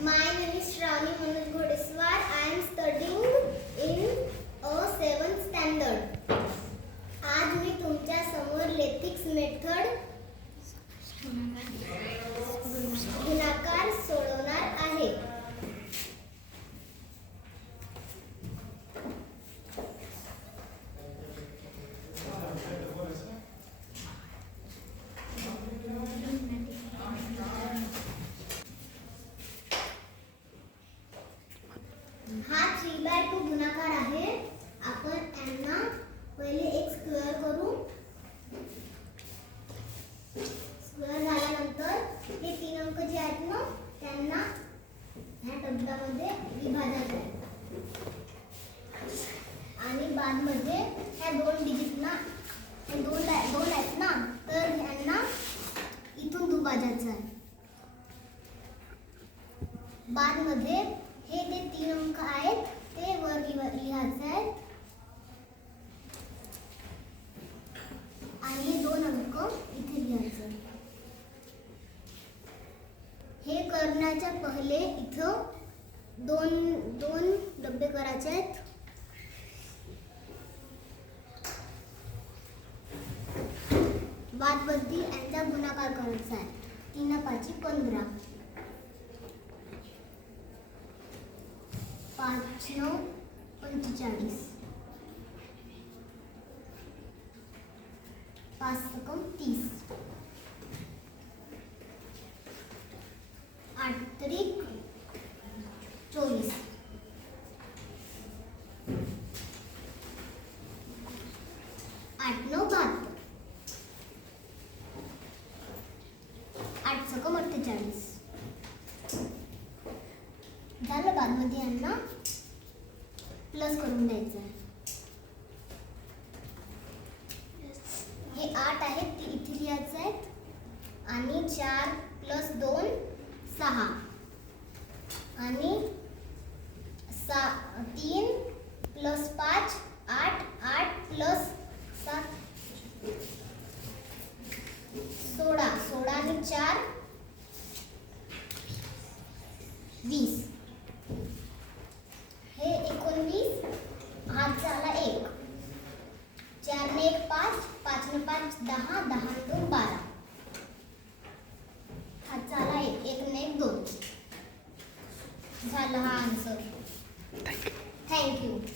My name is Shravani Manoj Ghodeswar. I am studying in a 7th standard. आज मी तुमच्या समोर लेथिक्स method गुणाकार सोडवणार आहे. हा 3/2 गुणाकार आहे. आपण यांना पहिले एक स्क्वेअर करू. स्क्वेअर झाल्यानंतर हे 3 अंक जे आहेत ना त्यांना ह्या टप्प्यामध्ये विभाजायचे आहे आणि बादमध्ये ह्या 2 डिजिट ना हे 2 आहेत ना तर यांना इथून दुभाजायचं आहे. बादमध्ये हे जे 3 अंक आहेत ते वर लिहायचे आहेत आणि 2 अंक इथे लिहायचे. हे करण्याच्या पहिले इथं दोन डबे करायचे आहेत. बादवरती यांचा गुणाकार करायचा आहे. 3 5 15, 5 9 45, 5 30, 8 त्रिक 24, 8 9 72, 8 48. झालं. बादमध्ये यांना प्लस करून द्यायचं आहे. हे 8 आहेत ते इथे लिहायचे आहेत आणि 4 + 2 6 आणि 3 + 5 8, 8 + 7 16, 16 आणि 4 20. हे 19. हात झाला 1. 4 ने 1 5, 5 ने 5 10, 10